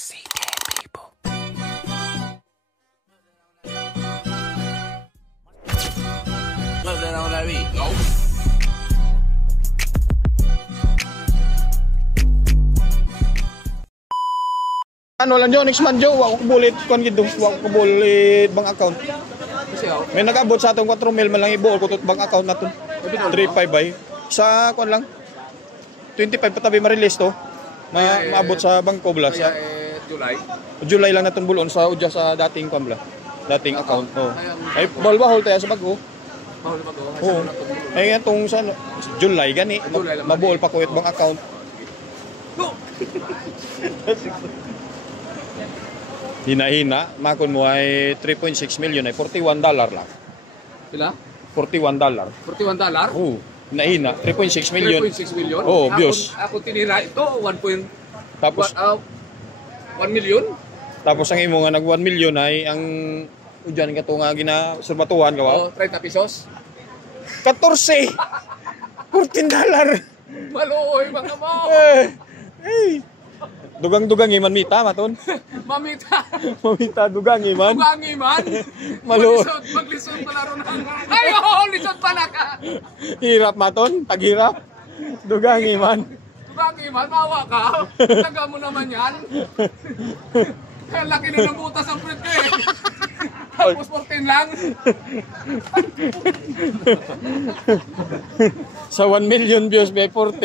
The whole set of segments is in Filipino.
see dead people. Look that on that beat. Go. Ano lang yun, next month yun, wako kubulit, kung gito, wako kubulit bang account. May nag-abot sa atong 4 mil, malang ibuol ko ito bang account na ito. 3.5 ay. Sa, kung lang, 25 patabi ma-release to. Maabot sa bangko bla. Sa July lang na itong bulon sa udya sa dating kwan bla. Dating account. Oh. Ay, bahol tayo sa bago. Oo. Ay, itong sa July, gani. Mabuol pa ko itong bang account. Hina-hina, makon mo ay 3.6 million ay $41 lang. Pila? $41. $41? Oo. Hina-hina, 3.6 million. 3.6 million? Oo, bios. Ako tinira ito, 1 million? Tapos ang imo nga nag 1 million ay ang udyan ka to nga ginaserbatuhan gawa. Oh, 30 pesos? 14! $14! Maluoy mga mo! Hey! Dugang-dugang iman mita, maton. Mamita! Mamita, dugang iman. Dugang iman? Malo. Maglisod pala ron. Ay, oo, lisod pala ka! Hirap, maton. Taghirap. Dugang iman. Dugang iman, mawa ka. Taga mo naman yan. Kaya laki na ng butas ang print ko eh. Tapos 14 lang. Sa 1 million views, may $14.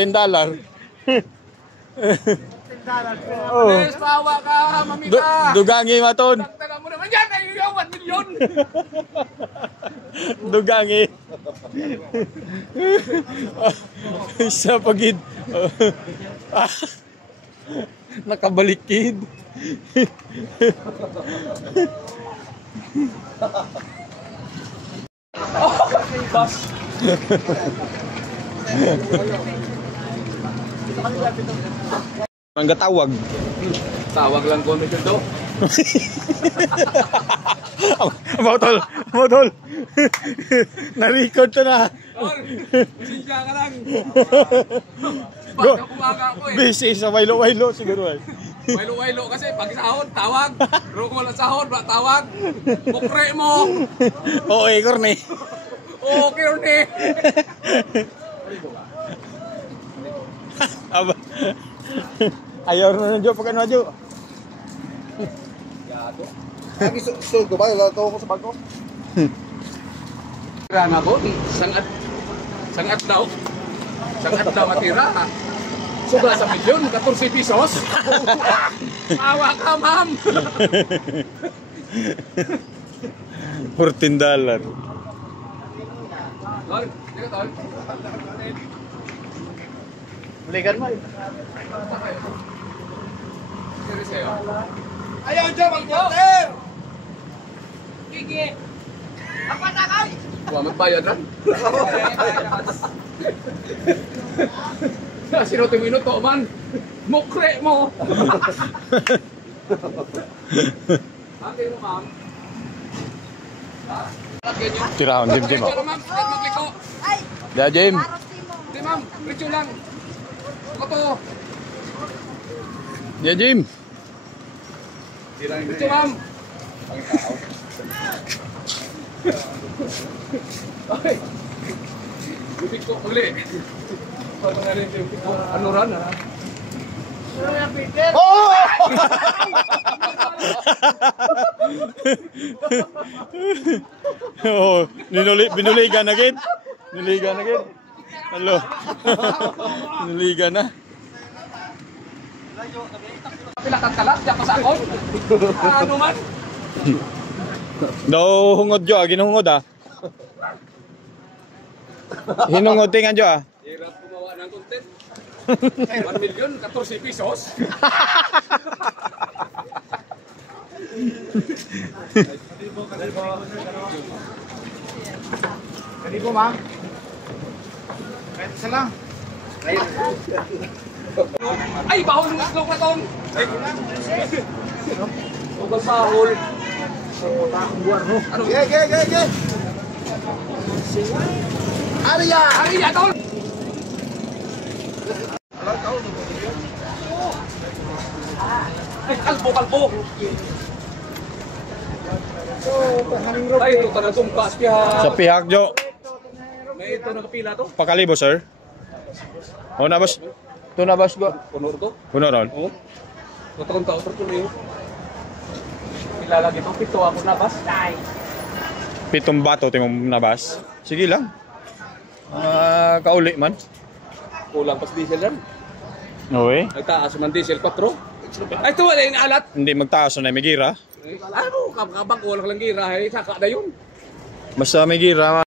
Oh. Yes, pawa ka, mamita. Dugangi maton. Taga mo naman yan, ay yung 1 million. Dugangi. Isa pagid. Nakabalikid. Bas. Ang gatawag. Tawag lang ko medyo do. Motol. Na-record to na. Tol, pasensya ka lang. Baka kumaga ako eh. Busy sa wailo-wailo siguro ay. Wailo-wailo kasi pag sahod, tawag. Pero kung wala sahod, wala tawag. Mukre mo. Oo, Corny. Oo, Corny. Aba. Ayaw na Jo, pag ano Jo. Lagi so ko ba ito ko sa bago? Tira na ko, sangat daw. Sangat daw matira. Sobra sa milyon, 14 pesos. Awa ka, ma'am. $14. Tol, teka tol. Balikan mo. Serious sa'yo. Ayaw dyan, mag-porter! Gigi! Ang patakay! Huwag magbayad lang. Sino minuto man? Mukre mo! Ate mo, ma'am. Tirahon, Jim. Ma'am, magliko. Da, Jim. Hindi, ma'am. Rito lang. Ako to. Ya, Jim. Rito, ma'am. Okay. Lupit ko uli. Ano ran, ha? Oh! Oh, binuligan na gid. Binuligan na gid. Hello. Binuligan na. Pila kang kalat, diya pa sa akon. Ano man? Daw hungod Jo, ginuhungod ah. Hinungod tingan Jo ah. Hirap gumawa ng content. 1 million, 14 pesos. Kalibo, ma'am. Kahit isa lang. Ay, bahol ng islog na tong. Huwag sahol. Ano? Ge. Arya! Ariya, tol! Ay, kalbo. Ay, ito ka na tumpas kaya. Sa pihak, Jo. May ito nakapila to. Pakalibo, sir. O na, boss. Ito na, boss. Go. Punor to. Puno ron. Oo. Tatang tao to yun. Ilalagay ito. Pito ako na bas. Pitong bato, timong nabas. Sige lang. Kauli man. Kulang pas diesel yan. Okay. Nagtaas man diesel 4. Ay, ito wala yung alat. Hindi magtaas na may gira. Ano, kabang kulang lang gira. Saka na yun. Basta may gira,